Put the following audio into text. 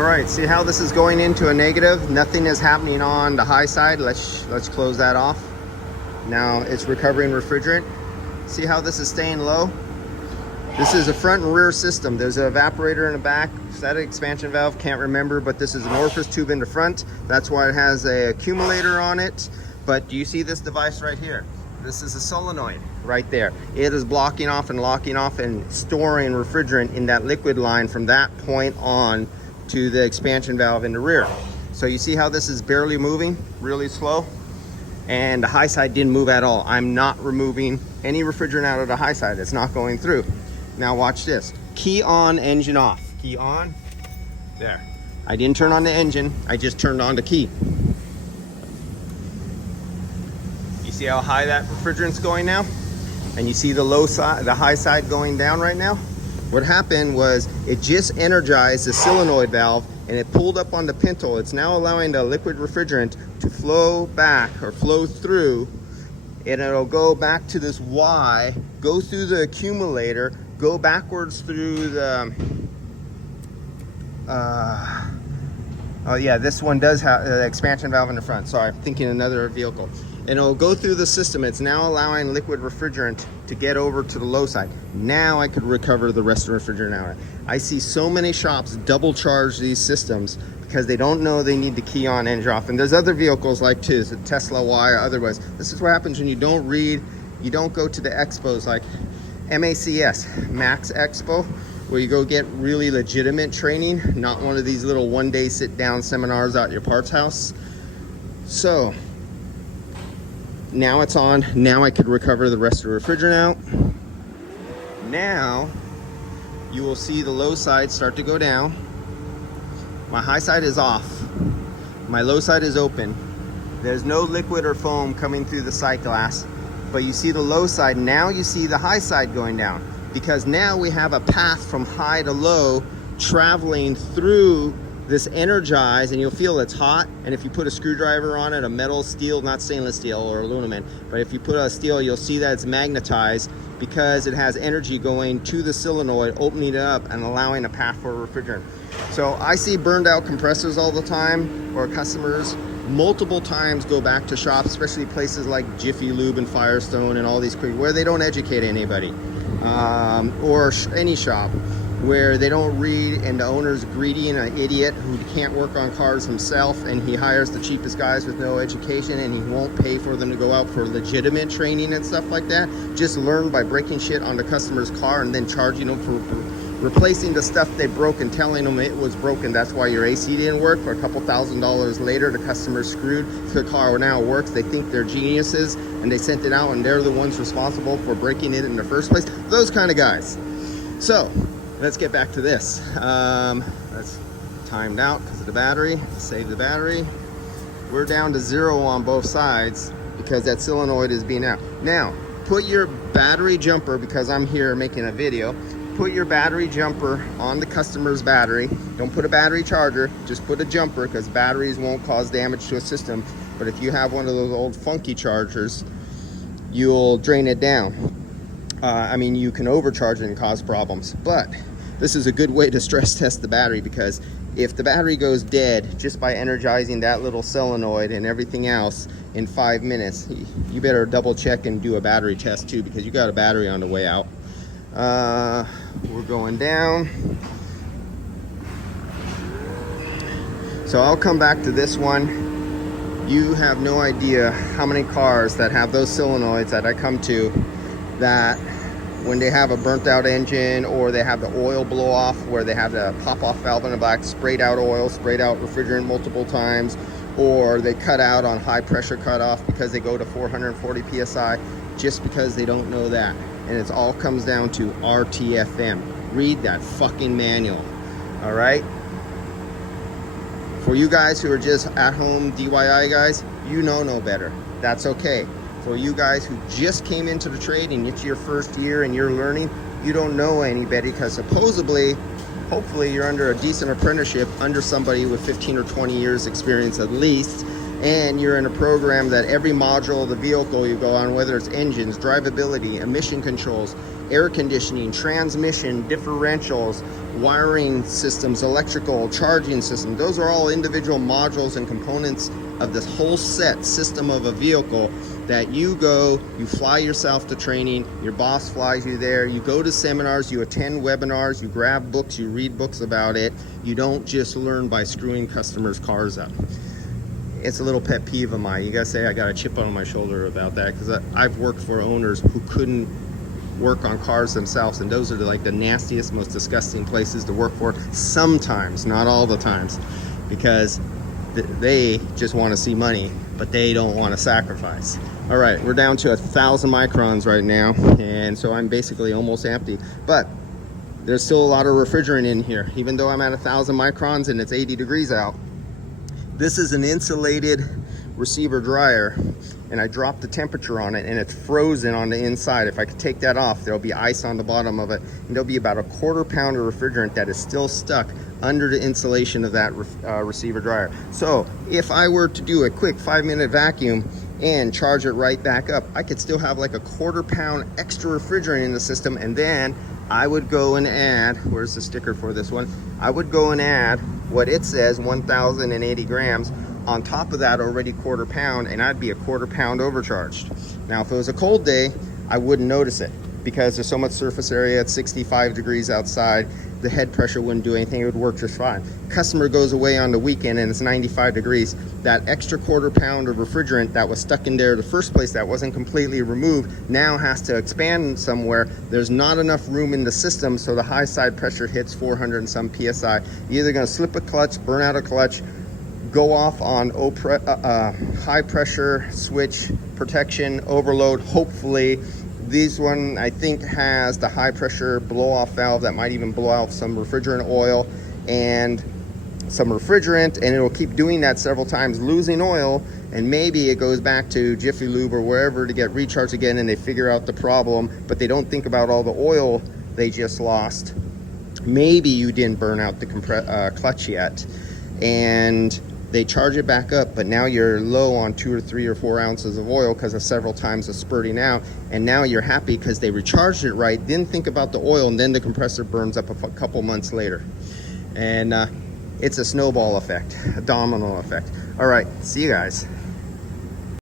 All right, see how this is going into a negative? Nothing is happening on the high side. Let's close that off. Now it's recovering refrigerant. See how this is staying low? This is a front and rear system. There's an evaporator in the back. Is that an expansion valve? Can't remember, but this is an orifice tube in the front. That's why it has an accumulator on it. But do you see this device right here? This is a solenoid right there. It is blocking off and locking off and storing refrigerant in that liquid line from that point on to the expansion valve in the rear. So you see how this is barely moving, really slow? And the high side didn't move at all. I'm not removing any refrigerant out of the high side. It's not going through. Now watch this. Key on, engine off. Key on, there. I didn't turn on the engine, I just turned on the key. You see how high that refrigerant's going now? And you see the low side, the high side going down right now? What happened was it just energized the solenoid valve and it pulled up on the pintle. It's now allowing the liquid refrigerant to flow back or flow through, and it'll go back to this Y, go through the accumulator, go backwards through the, oh yeah, this one does have the expansion valve in the front. Sorry, I'm thinking another vehicle. And it'll go through the system. It's now allowing liquid refrigerant to get over to the low side. Now I could recover the rest of the refrigerant out. I see so many shops double charge these systems because they don't know they need to key on, engine off. And there's other vehicles like too, so Tesla Y or otherwise. This is what happens when you don't read, you don't go to the expos like MACS, Max Expo, where you go get really legitimate training, not one of these little one-day sit-down seminars out at your parts house. So now it's on. Now I could recover the rest of the refrigerant out. Now you will see the low side start to go down. My high side is off. My low side is open. There's no liquid or foam coming through the sight glass, but you see the low side. Now you see the high side going down, because now we have a path from high to low traveling through this energized, and you'll feel it's hot. And if you put a screwdriver on it, a metal, steel, not stainless steel or aluminum, but if you put a steel, you'll see that it's magnetized because it has energy going to the solenoid, opening it up and allowing a path for refrigerant. So I see burned out compressors all the time, or customers multiple times go back to shops, especially places like Jiffy Lube and Firestone and all these where they don't educate anybody, or any shop where they don't read, and the owner's greedy and an idiot who can't work on cars himself, and he hires the cheapest guys with no education, and he won't pay for them to go out for legitimate training and stuff like that. Just learn by breaking shit on the customer's car and then charging them for replacing the stuff they broke and telling them it was broken. That's why your AC didn't work. For a couple $1,000s later, the customer's screwed. The car now works. They think they're geniuses and they sent it out and they're the ones responsible for breaking it in the first place. Those kind of guys. So let's get back to this. That's timed out because of the battery. Save the battery. We're down to 0 on both sides because that solenoid is being out. Now, put your battery jumper, because I'm here making a video, put your battery jumper on the customer's battery. Don't put a battery charger, just put a jumper, because batteries won't cause damage to a system. But if you have one of those old funky chargers, you'll drain it down. I mean, you can overcharge it and cause problems. But this is a good way to stress test the battery, because if the battery goes dead just by energizing that little solenoid and everything else in 5 minutes, you better double check and do a battery test too, because you got a battery on the way out. We're going down. So I'll come back to this one. You have no idea how many cars that have those solenoids that I come to, that when they have a burnt out engine, or they have the oil blow off where they have the pop off valve in the back, sprayed out oil, sprayed out refrigerant multiple times, or they cut out on high pressure cutoff because they go to 440 psi, just because they don't know that. And it all comes down to RTFM. Read that fucking manual. All right? For you guys who are just at home DIY guys, you know no better. That's okay. For you guys who just came into the trade and it's your first year and you're learning, you don't know any better, because supposedly, hopefully you're under a decent apprenticeship under somebody with 15 or 20 years experience at least, and you're in a program that every module of the vehicle you go on, whether it's engines, drivability, emission controls, air conditioning, transmission, differentials, wiring systems, electrical, charging system. Those are all individual modules and components of this whole set system of a vehicle that you fly yourself to training, your boss flies you there, you go to seminars, you attend webinars, you grab books, you read books about it. You don't just learn by screwing customers' cars up. It's a little pet peeve of mine. You guys say I got a chip on my shoulder about that, because I've worked for owners who couldn't work on cars themselves, and those are like the nastiest, most disgusting places to work for sometimes, not all the times, because they just want to see money, but they don't want to sacrifice. All right, we're down to 1,000 microns right now, and so I'm basically almost empty, but there's still a lot of refrigerant in here, even though I'm at 1,000 microns and it's 80 degrees out. This is an insulated receiver dryer, and I dropped the temperature on it and it's frozen on the inside. If I could take that off, there'll be ice on the bottom of it, and there'll be about a 1/4 pound of refrigerant that is still stuck under the insulation of that receiver dryer. So if I were to do a quick 5-minute vacuum and charge it right back up, I could still have like a 1/4 pound extra refrigerant in the system, and then I would go and add, where's the sticker for this one? I would go and add what it says, 1,080 grams, on top of that already 1/4 pound, and I'd be a 1/4 pound overcharged. Now, if it was a cold day, I wouldn't notice it because there's so much surface area at 65 degrees outside. The head pressure wouldn't do anything, it would work just fine. Customer goes away on the weekend and it's 95 degrees. That extra 1/4 pound of refrigerant that was stuck in there in the first place, that wasn't completely removed, now has to expand somewhere. There's not enough room in the system, so the high side pressure hits 400 and some PSI. You're either gonna slip a clutch, burn out a clutch, go off on high pressure switch protection overload, hopefully. This one, I think, has the high pressure blow off valve that might even blow out some refrigerant oil and some refrigerant, and it'll keep doing that several times, losing oil, and maybe it goes back to Jiffy Lube or wherever to get recharged again, and they figure out the problem, but they don't think about all the oil they just lost. Maybe you didn't burn out the clutch yet, and they charge it back up, but now you're low on 2 or 3 or 4 ounces of oil because of several times of spurting out, and now you're happy because they recharged it right, didn't think about the oil, and then the compressor burns up a couple months later. And it's a snowball effect, a domino effect. All right, see you guys.